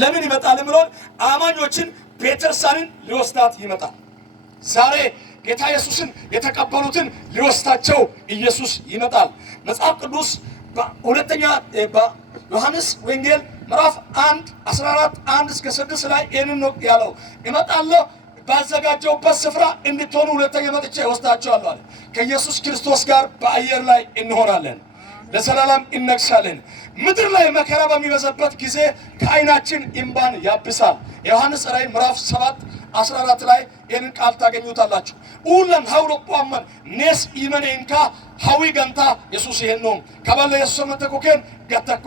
ለምን ይመጣል ብሎን አማኞችን ቤተክርስቲያንን ሊወስዳት ይመጣል። ዛሬ ጌታ ኢየሱስን የተቀበሉትን ሊወስዳቸው ኢየሱስ ይመጣል። መጽሐፍ ቅዱስ በሁለተኛ በዮሐንስ ወንጌል ምዕራፍ 1:14-1-6 ላይ ይህንን ነው ያለው። እመጣለሁ ባዘጋጀሁበት ስፍራ እንድትሆኑ ሁለተኛ መጥቼ እወስዳችኋለሁ አለ። ከኢየሱስ ክርስቶስ ጋር በአየር ላይ እንሆናለን፣ ለዘላለም እነግሣለን። ምድር ላይ መከራ በሚበዛበት ጊዜ ከዓይናችን እንባን ያብሳል። ዮሐንስ ራእይ ምዕራፍ 7:14 ላይ ይህንን ቃል ታገኙታላችሁ። ኡለን ሀውሎ ቋመን ኔስ ኢመኔንካ ሀዊ ገንታ ኢየሱስ ይሄን ነው ከባለ ኢየሱስ መተኮከን ገተኮ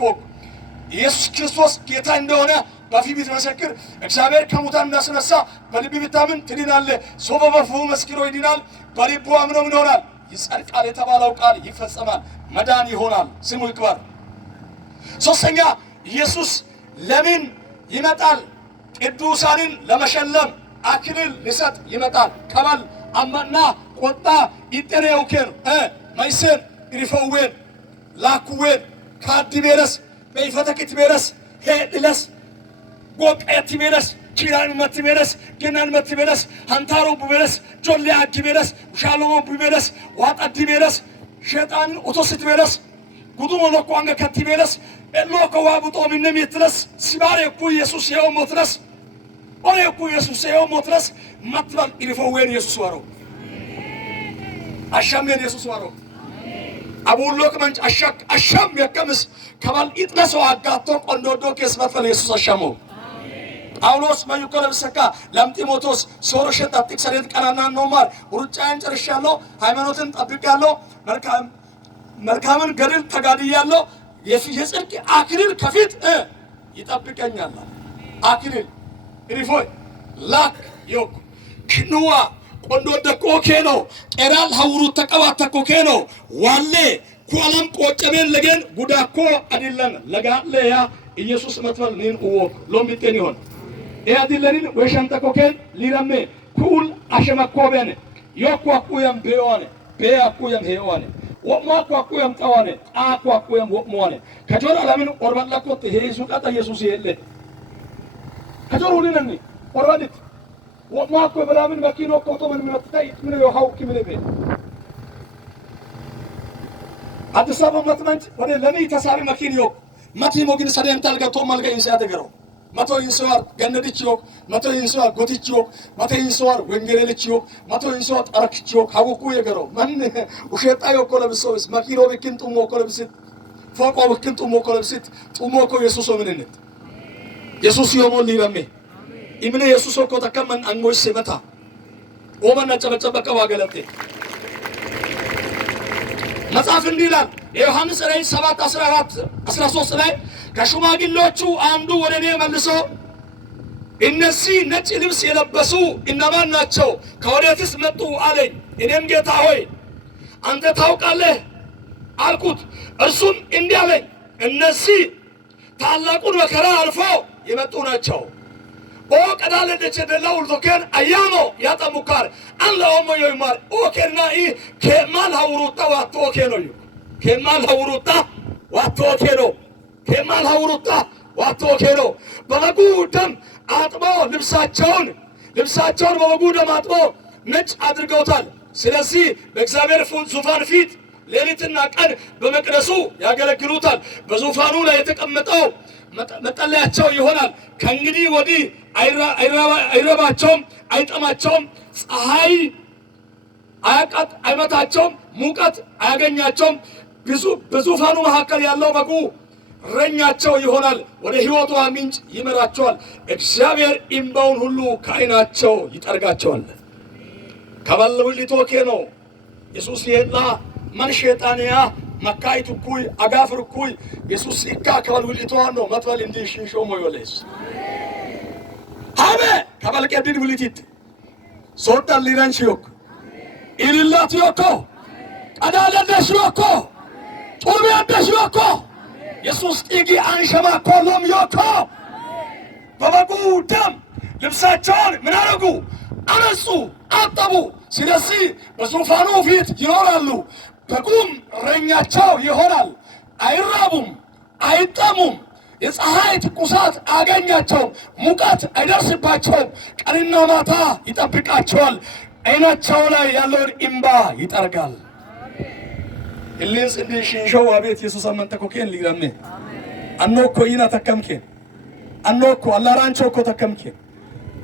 ኢየሱስ ክርስቶስ ጌታ እንደሆነ በፊት ቢመሰክር እግዚአብሔር ከሙታን እንዳስነሳ በልብ ቢታመን ትድናለህ። ሰው በአፉ መስክሮ ይድናል፣ በልቡ አምኖ ምን ይሆናል? ይጸድቃል የተባለው ቃል ይፈጸማል፣ መዳን ይሆናል። ስሙ ይክበር። ሶስተኛ ኢየሱስ ለምን ይመጣል? ቅዱሳንን ለመሸለም አክሊል ሊሰጥ ይመጣል። ከበል አመና ቆጣ ይጠረውከን ማይሰን ይፈወን ላኩዌን ካዲቤረስ በይፈተክት ቤረስ ሄድለስ ጎቀት ቤረስ ኪራን መትቤረስ ገናን መትቤረስ አንታሮ ቡቤረስ ጆሌ አዲቤረስ ሻሎሞ ቡቤረስ ዋጣዲ ቤረስ ሸጣን ኦቶስት ቤረስ ጉዱሞ ለቋንገ ከትቤረስ ኤሎኮ ዋቡጦ ምንም ይትረስ ሲባሬ እኮ ኢየሱስ የው ሞትረስ ኦሬ እኮ ኢየሱስ የው ሞትረስ ማትባል ይፈወን ኢየሱስ ወሮ አሻሜን ኢየሱስ ወሮ አቡሎክ መንጭ አሻም የከምስ ከባል ይጥነሰው አጋቶ ቆንዶዶ ከስፈፈል ኢየሱስ አሻሞ ጳውሎስ ማዩኮለብሰካ ለምጢሞቴዎስ ሶሮሸት አጥቅሰሬት ቀናና ኖማር ሩጫዬን ጨርሻለሁ፣ ሃይማኖትን ጠብቄያለሁ፣ መልካምን ገድል ተጋድያለሁ፣ የጽድቅ አክሊል ከፊት ይጠብቀኛል። አክሊል ሪፎይ ላክ ዮክ ክንዋ ቆንዶዶ ኮኬኖ ቀራል ሀውሩ ተቀባተ ኮኬኖ ዋሌ ኳለም ቆጨሜን ለገን ጉዳኮ አይደለም ለጋለያ ኢየሱስ መጥፈል ኒን ወክ ሎምቢቴን ይሆን ያዲለሪን ወሸንተ ኮኬን ሊራሜ ኩል አሸመኮበን yokwakuyam beone beakuyam heone wokmakuyam tawane akwakuyam wokmone kajora lamin orballakot heesu qata yesus yelle kajora ulinanni orbalit wokmakoy belamin makino koto men minatay min yo hawki milebe አዲስ አበባ መጥመንት ወደ ለኔ ተሳሪ መኪን ዮ መቲ ሞግን ሰደንታል ጋር ቶማል ጋር ይንሳተ ገሮ መቶ ይንሰዋር ገነድችዮ መቶ ይንሰዋር ጎትችዮ መቶ ይንሰዋር ወንጌልችዮ መቶ ይንሰዋር ጠረክችዮ ካወኩ የገሮ ማን ውሸጣ የኮለብሶስ መኪኖ በኪን ጡሞ ኮለብስት ፎቆ በኪን ጡሞ ኮለብስት ጡሞ ኮ ኢየሱስ ወምንነት ኢየሱስ ይሞል ሊበሜ ኢብነ ኢየሱስ ኮ ተከመን አንሞሽ ሲመታ ኦመና ጨበጨበቀ ዋገለቴ መጽሐፍ እንዲህ ይላል ዮሐንስ ራእይ 7:13 ላይ ከሹማግሌዎቹ አንዱ ወደ እኔ መልሶ እነዚህ ነጭ ልብስ የለበሱ እነማን ናቸው? ከወዴትስ መጡ አለኝ። እኔም ጌታ ሆይ አንተ ታውቃለህ አልኩት። እርሱም እንዲህ አለኝ እነዚህ ታላቁን መከራ አልፎ የመጡ ናቸው። ኦ ቀዳለ ደቸደላው ልቶከን አያሞ ያጠሙካር አንላውሞ ይማር ኦኬና ኢ ከማል ሀውሩታ ዋቶኬኖ ከማል ሀውሩታ ዋቶኬኖ ከማል ሀውሩታ ዋቶኬኖ በበጉ ደም አጥቦ ልብሳቸውን በበጉ ደም አጥቦ ነጭ አድርገውታል። ስለዚህ በእግዚአብሔር ዙፋን ፊት ሌሊትና ቀን በመቅደሱ ያገለግሉታል። በዙፋኑ ላይ የተቀመጠው መጠለያቸው ይሆናል። ከእንግዲህ ወዲህ አይረባቸውም፣ አይጠማቸውም፣ ፀሐይ አይመታቸውም፣ ሙቀት አያገኛቸውም። በዙፋኑ መካከል ያለው በጉ እረኛቸው ይሆናል፣ ወደ ሕይወቷ ምንጭ ይመራቸዋል። እግዚአብሔር እምባውን ሁሉ ከዓይናቸው ይጠርጋቸዋል። ከበልውሊቶኬ ነው ኢየሱስ የላ ማን ሸይጣንያ መካይቱ ኩይ አጋፍር ኩይ ኢየሱስ ይካ ከበልውሊቶዋን ነው መጥበል እንዲሽሾ ሞዮሌስ አሜ ከበልቀድን ውሊቲት ሶጣል ሊራንሽዮክ ኢልላት ዮኮ ቀዳለደሽ ዮኮ ጡርቢ አደሽ ዮኮ ኢየሱስ ጢጊ አንሸማ ኮሎም ዮኮ በበጉ ደም ልብሳቸውን ምን አደረጉ? አነጹ፣ አጠቡ። ስለዚህ በዙፋኑ ፊት ይኖራሉ። በጉም እረኛቸው ይሆናል። አይራቡም፣ አይጠሙም። የፀሐይ ትኩሳት አገኛቸው፣ ሙቀት አይደርስባቸውም። ቀንና ማታ ይጠብቃቸዋል። አይናቸው ላይ ያለውን እምባ ይጠርጋል። ኢሊንስ እንዲ ሽንሾው አቤት ኢየሱስ አመንተኮኬን ሊራሜ አኖኮ ይና ተከምኬን አኖኮ አላራንቾኮ ተከምኬን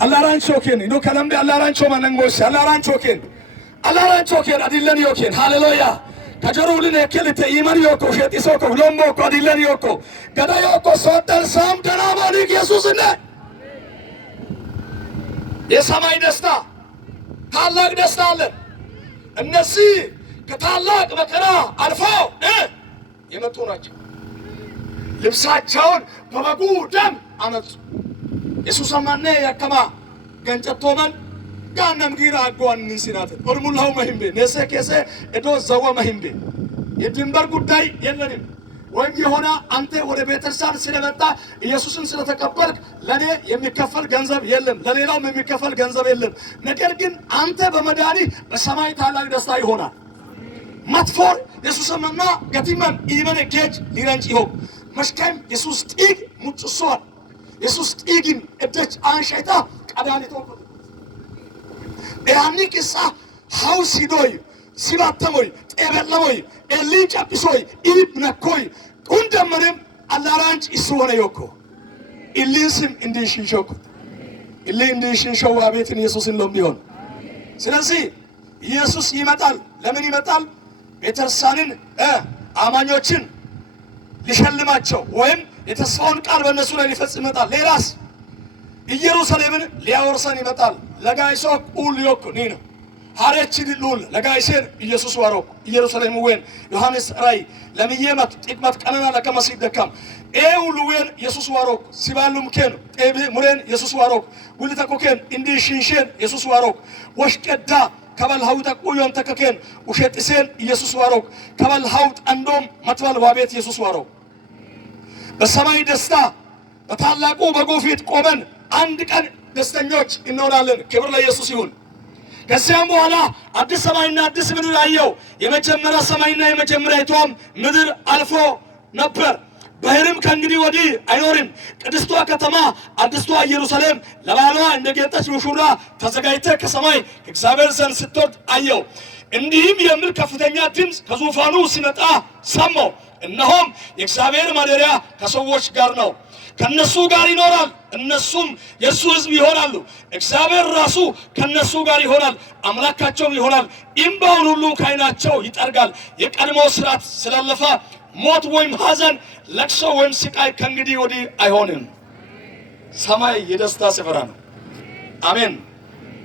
አላራንቾኬን ኢዶ ከለምደ አላራንቾ ማነንጎስ አላራንቾኬን አዲለን ዮኬን ሃሌሉያ ከጀሩልን የከልተ ይመን ዮኮ ሸጢሶኮ ሎምቦኮ አዲለን ዮኮ ገዳ ዮኮ ሶደል ሳም ደናማኒ ኢየሱስ ነ የሰማይ ደስታ ታላቅ ደስታ አለ። እነዚህ ከታላቅ መከራ አልፈው የመጡ ናቸው። ልብሳቸውን በበጉ ደም አነጹ። ኢየሱስ አማነ ያከማ ገንጨቶመን ጋነም ጊራ አጓን ንሲናት ወልሙላው መህምቤ ነሰከሰ እዶ ዘወ መህምቤ የድንበር ጉዳይ የለንም። ወይም የሆነ አንተ ወደ ቤተክርስቲያን ስለመጣ ኢየሱስን ስለተቀበልክ ለኔ የሚከፈል ገንዘብ የለም፣ ለሌላውም የሚከፈል ገንዘብ የለም። ነገር ግን አንተ በመዳኒ በሰማይ ታላቅ ደስታ ይሆናል። መጥፎር ኢየሱስንና ገቲመን ኢመነ ጌጅ ሊረንጭ ይሆን መስከም ኢየሱስ ጢግ ሙጭሶን ኢየሱስ ጢግን እደች አንሸታ ቀዳሊቶ ያኒክሳ ሃውሲዶይ ሲባተሞይ ጤበለሞይ ኤሊጫጲሶይ ኢብነኮይ ቁንደመንም አላራንጭ ይስወነ ዮኮ ኢሊንስም እንዲሽንሾኩ ኢሊ እንዲሽንሾው አቤትን ኢየሱስን ለምቢሆን። ስለዚህ ኢየሱስ ይመጣል። ለምን ይመጣል? ቤተክርስቲያንን አማኞችን ሊሸልማቸው ወይም የተስፋውን ቃል በእነሱ ላይ ሊፈጽም ይመጣል። ሌላስ ኢየሩሳሌምን ሊያወርሰን ይመጣል። ለጋይሶ ቁል ዮኮ ኒነ ሐረች ዲሉል ለጋይሴን ኢየሱስ ዋሮ ኢየሩሳሌም ወን ዮሐንስ ራይ ለምየመት ጥቅመት ቀነና ለከመሲ ደካም ኤውሉዌን ኢየሱስ ዋሮ ሲባሉም ከን ጤብ ሙሬን ኢየሱስ ዋሮ ውልተኮከን እንዲ ሽንሽን ኢየሱስ ዋሮ ወሽቀዳ ከበል ሀውታ ቁዮን ተከከን ውሸጥሴን ኢየሱስ ዋሮ ከበል ሀውት አንዶም መትበል ዋቤት ኢየሱስ ዋሮ በሰማይ ደስታ በታላቁ በጉ ፊት ቆመን አንድ ቀን ደስተኞች እንሆናለን። ክብር ለኢየሱስ ይሁን። ከዚያም በኋላ አዲስ ሰማይና አዲስ ምድር አየው። የመጀመሪያ ሰማይና የመጀመሪያይቷም ምድር አልፎ ነበር። ባህርም ከእንግዲህ ወዲህ አይኖርም። ቅድስቷ ከተማ አዲስቷ ኢየሩሳሌም ለባሏ እንደጌጠች ሙሽራ ተዘጋጅታ ከሰማይ ከእግዚአብሔር ዘንድ ስትወርድ አየው። እንዲህም የሚል ከፍተኛ ድምፅ ከዙፋኑ ሲመጣ ሰማሁ። እነሆም የእግዚአብሔር ማደሪያ ከሰዎች ጋር ነው፣ ከነሱ ጋር ይኖራል፣ እነሱም የሱ ሕዝብ ይሆናሉ። እግዚአብሔር ራሱ ከነሱ ጋር ይሆናል፣ አምላካቸውም ይሆናል። እምባውን ሁሉ ከዓይናቸው ይጠርጋል። የቀድሞ ስርዓት ስላለፈ ሞት ወይም ሐዘን፣ ለቅሶ ወይም ስቃይ ከእንግዲህ ወዲህ አይሆንም። ሰማይ የደስታ ስፍራ ነው። አሜን።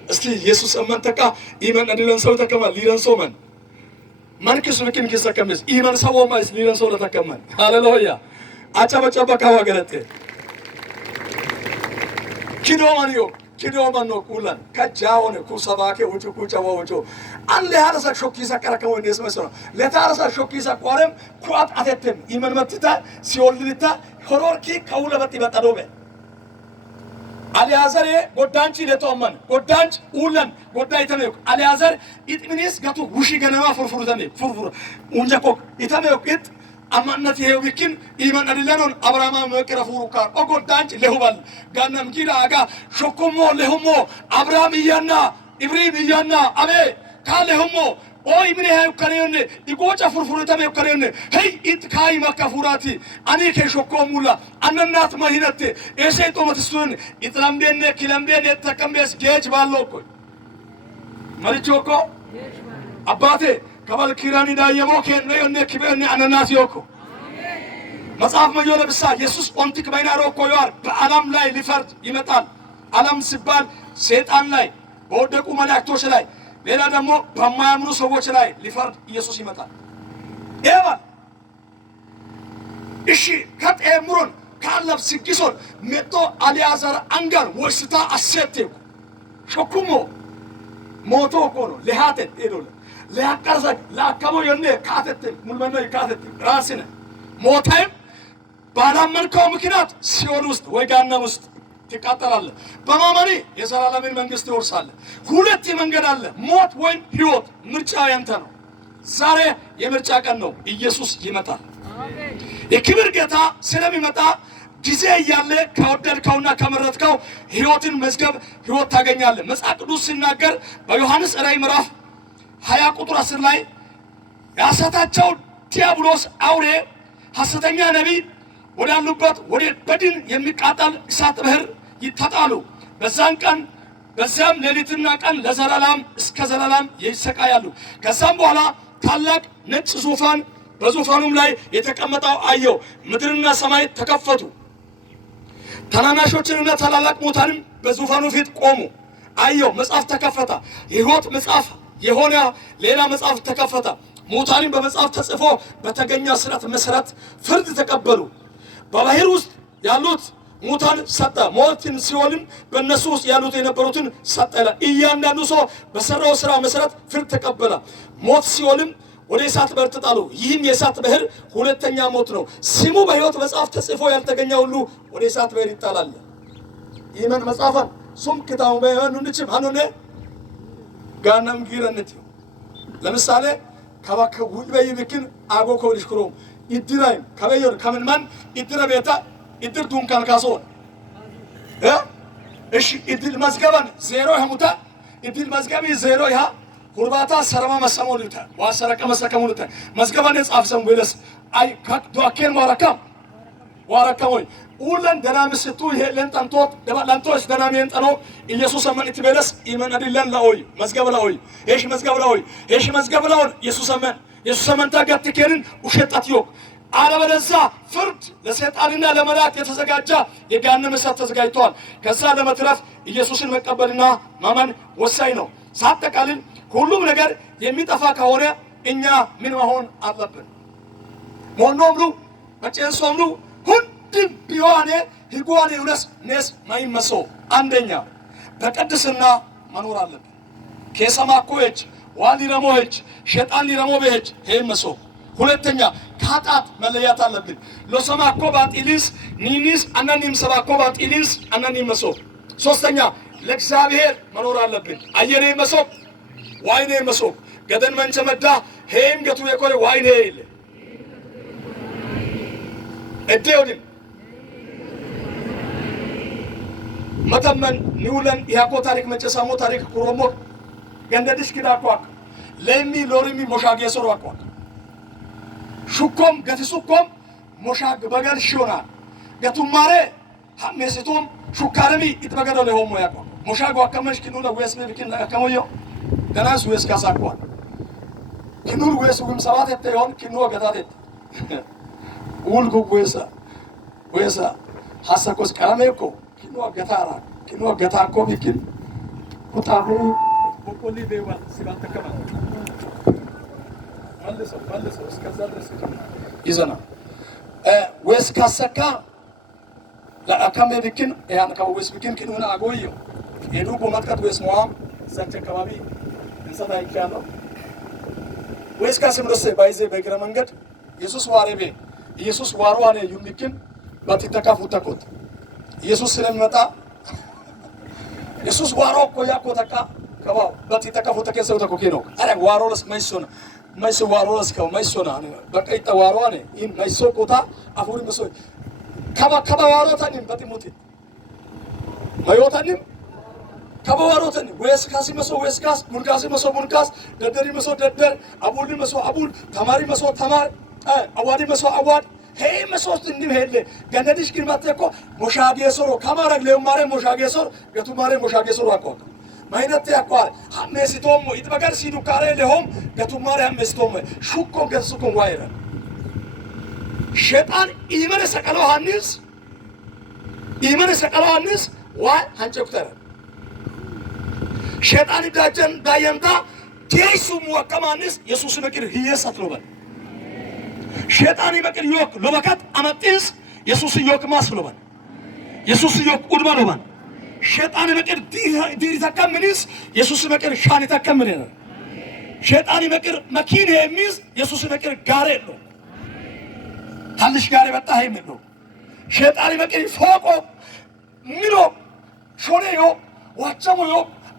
እስቲ ኢየሱስ አመንተካ ኢመን አድለን ሰው ተከማ ሊረን ሰው መንክስ ልክን ከሰከመስ ኢመን ሰው ማይስ ሊረን ሰው ለተከማን ሃሌሉያ አጨበጨበ ካዋገረተ ኪዶማን ነው ኩላን ከጃውን ኩሰባከ ወጭ ኩጫዋወጮ አንለ ያረሳ ሾኪሳ ከረከው እንደስ መስሎ ለታረሳ ሾኪሳ ቆረም ኩአት አተተም ኢመን መጥታ ሲወልልታ ሆሮርኪ ከውለበት ይበጣዶበ አልያዘር ጎዳንቺ ለቶማን ጎዳንጭ ውለን ጎዳይ ተመው አልያዘር ኢጥሚኒስ ጋቱ ውሺ ገነማ ፍርፍሩ ተመው ፍርፍሩ ኡንጀኮ ኢተመው ኢጥ አማነት ይሄው ቢኪን ኢማን አድለኖን አብራማ መቅረፉሩ ካር ኦጎዳንጭ ለሁባል ጋናም ጊራ አጋ ሾኮሞ ለሁሞ አብራም ይያና ኢብራሂም ይያና አቤ ካለሁሞ ኦይ ምን ይሄው ከኔን ይጎጫ ፍርፍሩ ተመው ከኔን ሄይ ኢጥ ካይ ማካፉራቲ አኔ ከሾኮሙላ አነናት ማሂነቴ እሴቶ መትስቱን ኢጥላምቤነ ኪላምቤነ ተከምበስ ጌጅ ባሎኮ ማሪቾኮ አባቴ ከበል ኪራኒ ዳየሞ ከነ የነ ከበነ አነናት ዮኮ መጽሐፍ መጆለ ብሳ ኢየሱስ ኦንቲክ ባይናሮ ኮዮር በዓለም ላይ ሊፈርድ ይመጣል። ዓለም ሲባል ሰይጣን ላይ በወደቁ መላእክቶች ላይ ሌላ ደግሞ በማያምኑ ሰዎች ላይ ሊፈርድ ኢየሱስ ይመጣል። ኤባ እሺ ከጤምሮን ካለብ ሲግሶን መጥቶ አልያዘር አንጋር ወስታ አሰቴው ሾኩሞ ሞቶ ኮኖ ለሃተ ኤዶለ ለአቀርዘክ ለአከሞ የነ ካተተ ሙልመና ይካተተ ራስነ ሞታይም ባላመንከው ምክንያት ሲኦል ውስጥ ወይ ገሃነም ውስጥ ትቃጠላለህ። በማመኔ የዘላለምን መንግስት ትወርሳለህ። ሁለት መንገድ አለ፣ ሞት ወይም ህይወት። ምርጫ ያንተ ነው። ዛሬ የምርጫ ቀን ነው። ኢየሱስ ይመጣል። የክብር ጌታ ስለሚመጣ ጊዜ እያለ ከወደድከውና ከመረጥከው ሕይወትን መዝገብ ሕይወት ታገኛለህ። መጽሐፍ ቅዱስ ሲናገር በዮሐንስ ራእይ ምዕራፍ 20 ቁጥር 10 ላይ ያሳታቸው ዲያብሎስ አውሬ ሐሰተኛ ነቢይ ወዳሉበት ወደ በድን የሚቃጠል እሳት ባህር ይተጣሉ። በዛን ቀን በዚያም ሌሊትና ቀን ለዘላለም እስከ ዘላለም ይሰቃያሉ። ከዛም በኋላ ታላቅ ነጭ ዙፋን በዙፋኑም ላይ የተቀመጠው አየሁ። ምድርና ሰማይ ተከፈቱ። ታናናሾችንና ታላላቅ ሙታንም በዙፋኑ ፊት ቆሙ። አየሁ፣ መጽሐፍ ተከፈተ። የሕይወት መጽሐፍ የሆነ ሌላ መጽሐፍ ተከፈተ። ሙታንም በመጽሐፍ ተጽፎ በተገኘ ሥርዓት መሰረት ፍርድ ተቀበሉ። በባህር ውስጥ ያሉት ሙታን ሰጠ፣ ሞትን ሲኦልም በእነሱ ውስጥ ያሉት የነበሩትን ሰጠ። እያንዳንዱ ሰው በሰራው ስራ መሰረት ፍርድ ተቀበለ። ሞት ሲኦልም ወደ እሳት ባህር ተጣሉ። ይህም የእሳት ባህር ሁለተኛ ሞት ነው። ስሙ በሕይወት መጽሐፍ ተጽፎ ያልተገኘ ሁሉ ወደ እሳት ባህር ይጣላል። ይህን መጽሐፈን ሱም ክታው በየኑ ንችም አኑነ ጋናም ጊረነት ለምሳሌ ከባከ ጉልበይ ብክን አጎ ኮልሽ ክሮም ይድራይ ከበየር ከመንማን ይድራ ቤታ ይድር ዱንካን ካሶን እሺ ይድል መዝገባን ዜሮ ህሙታ ይድል መዝገቢ ዜሮ ያ ሁርባታ ሰረማ መሰሞልታ ዋሰረቀ መሰከሙልታ መዝገባን የጻፍ ሰው ወይለስ አይ ካክ ዶአኬን ዋራካሞይ ሁለን ደናምስቱ ይሄ ለንጠንቶት ደባላንቶስ ደናሜን ጠኖ ኢየሱስ አመን ኢትበለስ ኢመን አዲለን ላኦይ መዝገብ ላኦይ እሺ መዝገብ ላኦይ እሺ መዝገብ ላኦይ ኢየሱስ አመን ታጋትከንን ውሸጣት ይወቅ አለበለዛ ፍርድ ለሰይጣንና ለመላእክት የተዘጋጀ የገሃነም እሳት ተዘጋጅቷል። ከዛ ለመትረፍ ኢየሱስን መቀበልና ማመን ወሳኝ ነው። ሳጠቃልል ሁሉም ነገር የሚጠፋ ከሆነ እኛ ምን መሆን አለብን? ሞኖምሉ በጨንሶምሉ ሁንድም ቢዋኔ ህጓኔ ውለስ ነስ ማይመሶ አንደኛ በቅድስና መኖር አለብን። ከሰማኮች ዋሊ ረሞች ሸጣን ሊረሞበች ሄመሶ ሁለተኛ ካጣት መለያት አለብን። ለሰማኮ ባጢሊስ ኒኒስ አናኒም ሰባኮ ባጢሊስ አናኒም መሶ ሶስተኛ ለእግዚአብሔር መኖር አለብን። አየኔ መሶ ዋይኔ መሶ ገደን መንቸመዳ ሄም ገቱ የቆረ ዋይኔ ይለ እዴውድም መተመን ኒውለን ያኮ ታሪክ መጨሳሞ ታሪክ ኩሮሞ ገንደድሽ kidakwak ለሚ ሎሪሚ ሞሻጌ ሶሮኳክ ሹኮም ገትሱኮም ሞሻግ በገል ሾና ገቱማሬ ሐሜስቶም ሹካረሚ ኢትበገዶ ለሆሞ ያቆ ሞሻግ ወከመሽ kinuላ ወስሜ ቢኪን ለከሞዮ ገናስ ወስ ካሳኳል kinuል ወስ ወም ሰባት ተዮን kiኑ ገታቴት ውልኩ ወሳ ሐሰኮስ ቀራሜኮ kiኑ ገታራ kiኑ ገታኮ ቢኪን ቁጣሁ በቆሊ በይዋል ሲባተከማ ባለሰው እስከዛ ድረስ ይዘና ወስ ካሰካ ለአካም ቢኪን ያን ከወስ ቢኪን kinuና አጎዮ የዱ ቆማጥቃት ወስ ሞአም ዘተ ከባቢ እንሰታ ይቻለው ወስ ካስም ድረስ ባይዜ በግረ መንገድ ኢየሱስ ዋሬቤ ኢየሱስ ዋሯኔ ዩሚኪን ባትተካፉ ተኮት ኢየሱስ ስለሚመጣ ኢየሱስ ዋሮ ኮያኮ ተካ ከባው ባትተካፉ ተከሰው ተኮኪ ነው አረ ዋሮስ ማይሶና ማይሶ ዋሮስ ከው ማይሶና በቀይጣ ዋሯኔ ኢን ማይሶ ኮታ አፉሪ መሶ ከባ ዋሮታኒም በጥሙቲ ማዮታኒም ከባ ዋሮታኒ ወይስ ካሲ መሶ ወይስ ካስ ሙንካሲ መሶ ሙንካስ ደደሪ መሶ ደደር አቡሊ መሶ አቡል ተማሪ መሶ ተማር አዋዲ መሶ አዋድ ሄይ መሶስት እንዲም ሄለ ገነዲሽ ግን ማተኮ ሞሻጌ ሶሮ ከማረግ ለማረ ሞሻጌ ሶር ገቱማሬ ሞሻጌ ሶሮ አቆ ማይነት ያቋር ሐሜሲቶም ይጥበገር ሲዱ ካሬ ለሆም ገቱማሬ ሐሜሲቶም ሹኮ ገሱኮ ዋይረ ሸጣን ኢመነ ሰቀሎ ሐኒስ ዋ አንጨኩተረ ሸጣን ዳጀን ዳየንታ ቴሱ ሙከማንስ ኢየሱስ ነቅር ህየሳት ነው ሸጣን ይበቅል ዮክ ለበካት አመጥስ ኢየሱስ ዮክ ማስሎባን ኢየሱስ ዮክ ኡድባሎባን ሸጣን ይበቅል ዲሪ ተከምንስ ኢየሱስ ይበቅል ሻኒ ተከምን ነው ሸጣን ይበቅል መኪና የሚዝ ኢየሱስ ይበቅል ጋሬ ነው ታልሽ ጋሬ በጣ ሄም ነው ሸጣን ይበቅል ፎቆ ሚሮ ሾኔዮ ዋቻሞዮ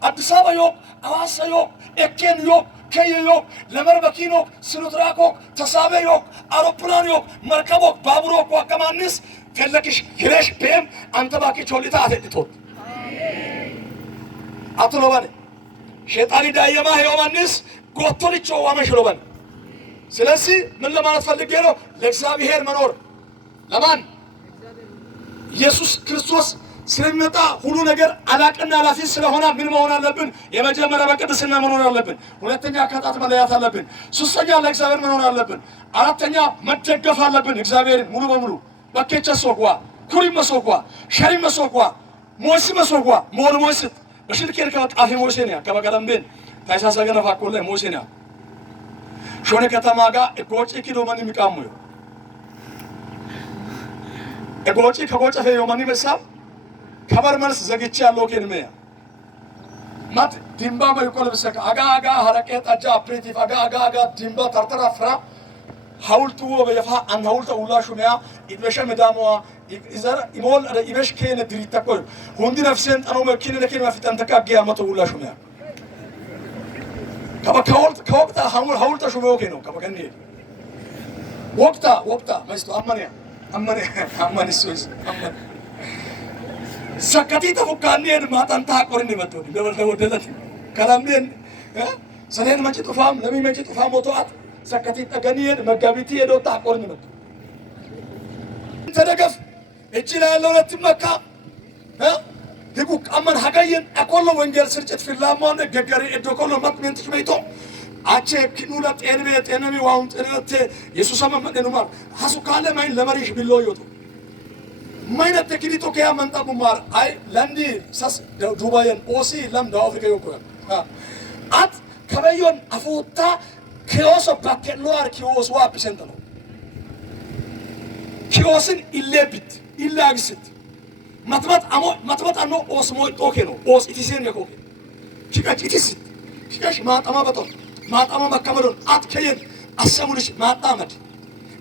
አዲስ አበባ ዮ አዋሳ ዮ ኤኬን ዮ ከየዮ ለመርበኪኖ ሲኖትራኮ ተሳበዮ አውሮፕላኖ መርከቦ ባቡሮ ወከማንስ ፈለክሽ ይረሽ በም አንተ ባኪ ቾሊታ አትጥቶ አትሎባን ሸይጣን ዳየማ ዮሐንስ ጎቶልቾ ዋመሽሎባን ስለዚህ ምን ለማለት ፈልጌ ነው ለእግዚአብሔር መኖር ለማን ኢየሱስ ክርስቶስ ስለሚመጣ ሁሉ ነገር አላቅና ላፊ ስለሆነ ምን መሆን አለብን የመጀመሪያ በቅድስና መኖር አለብን ሁለተኛ ከጣት መለያት አለብን ሶስተኛ ለእግዚአብሔር መኖር አለብን አራተኛ መደገፍ አለብን እግዚአብሔር ሙሉ በሙሉ በከቸ ሶጓ ኩሪ መሶጓ ሸሪ መሶጓ ሞሲ መሶጓ ሞል ሞሲ በሽልከር ከጣፊ ሞሲኒያ ከበቀደምቤን ታይሳሰገና ፋቆለ ሞሲኒያ ሾኔ ከተማ ጋር እጎጪ ኪሎ ማን የሚቃሙዩ እጎጪ ከጎጨ ፈዮ ማን ይመሳብ ከበር መልስ ዘግቼ ያለው ከንመ ማት ዲምባ በይቆል በሰካ አጋ ሐረቀ ጠጃ አፕሬቲቭ አጋ ዲምባ ተርተራ ፍራ ሐውልቱ ወበየፋ አን ሐውልቱ ውላሹሚያ ኢድበሸ መዳሟ ኢዘራ ኢሞል ኢበሽ ከነ ድሪተቆ ሁንዲ ነፍሰን ጠኖ መኪነ ለከነ ማፍጠን ተካጊያ መቶ ውላሹሚያ ከበካውልት ከወቅታ ሐውልቱ ሹመው ከነው ከበከኒ ወቅታ መስቶ አማኔ ሱስ አማኔ ሰከቲ ተፉካኒ ማጣንታ ቆርኒ መጥቶ ለወደለት ከላምኔን ሰኔን መጪ ጡፋም ለሚ መጪ ጡፋም ሞቶአት ሰከቲ ተገኒን መጋቢቲ የዶታ ቆርኒ መጥቶ ተደገፍ እቺ ላይ ያለው ለትመካ ህጉ አማን ሀጋየን አቆሎ ወንጌል ስርጭት ፍላማውን ገገሪ እዶኮሎ ማጥመንት ሽመይቶ አቼ ክኑላ ጤነሚ ዋውን ጤነተ ኢየሱስ አመመደኑ ማር ሐሱ ካለ ማይ ለመሪሽ ቢሎ ይወጡ ማይነት ተክሊቶ ከያ መንጣቡ ማር አይ ለንዲ ሰስ ዱባይን ኦሲ ለም ዳው አፍሪካ ይቆያ አት ከበዮን አፎታ ኪዮስ ባከሎአር ኪዮስ ዋ ቢሰንተ ነው ኪዮስን ኢሌቢት ኢላግስት ማጥማት አኖ ኦስ ሞይ ጦኬ ነው ኦስ ኢቲሴን ያቆኬ ኪቃጭቲስ ኪቃሽ ማጣማ በጦ ማጣማ መከመሉን አትከየን አሰሙልሽ ማጣመድ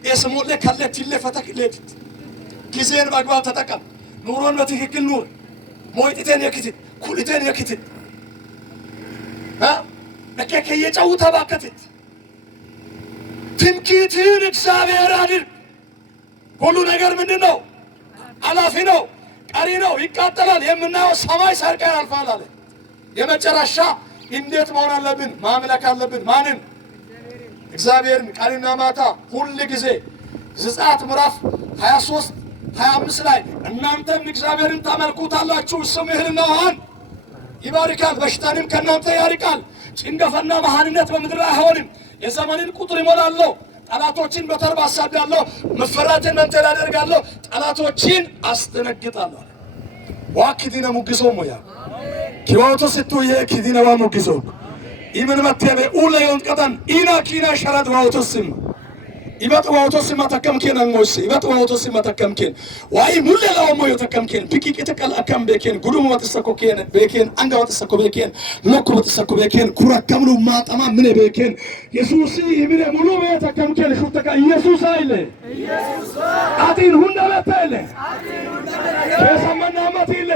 የስሞለ ካለት ይለፈተክ ሌት ጊዜን በአግባብ ተጠቀም ኑሮን በትክክል ኑር ሞይጥቴን የክትት ኩልቴን የክትት ለከከ የጫውታ ባከትት ትምክህትን እግዚአብሔር አድርግ ሁሉ ነገር ምንድነው አላፊ ነው ቀሪ ነው ይቃጠላል የምናየው ሰማይ ሰርቀ ያልፋል አለ የመጨረሻ እንዴት መሆን አለብን ማምለክ አለብን ማንን እግዚአብሔርን ቀሪና ማታ ሁሉ ጊዜ ዘጸአት ምዕራፍ 23 25 ላይ እናንተም እግዚአብሔርን ታመልኩታላችሁ ስምህንና ውሃን ይባርካል በሽታንም ከእናንተ ያርቃል ጭንገፋና መሃንነት በምድር ላይ አይሆንም የዘመንን ቁጥር ይሞላለሁ ጠላቶችን በተርባ አሳዳለሁ መፈራትን መንተል አደርጋለሁ ጠላቶችን አስደነግጣለሁ ዋኪዲና ሙግሶ ሞያ ኪዋቶ ስቱ የኪዲና ሙግሶ ኢመን ማተበ ኡላዮን ቀጣን ኢና ኪና ሸራድ ዋውቶስም ይበጥ ዋውቶስም ተከምከን አንጎስ ይበጥ ዋውቶስም ተከምከን ዋይ ሙለላው ሞዮ ተከምከን ቢቂቅ ተቀል አከም በከን ጉዱም ወጥሰኮከን በከን አንጋ ወጥሰኮ በከን ለኮ ወጥሰኮ በከን ኩራከምሉ ማጣማ ምን በከን ኢየሱስ ይብለ ሙሉ በተከምከን ሹተካ ኢየሱስ አይለ ኢየሱስ አቲን ሁንዳ ለተለ ከሰማና ማቲለ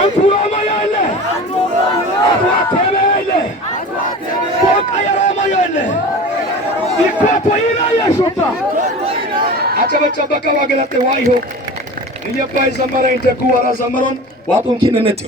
አንቱ ሮማ ያለ አትዋ ተበለ በቃ የሮማ ያለ ይቆይና ያሹታ አጨበጨበቀ ዋገለተ ዋይሆ እየባይ ዘመረ እንደ ጉዋራ ዘመሮን ዋጡን ኪነነት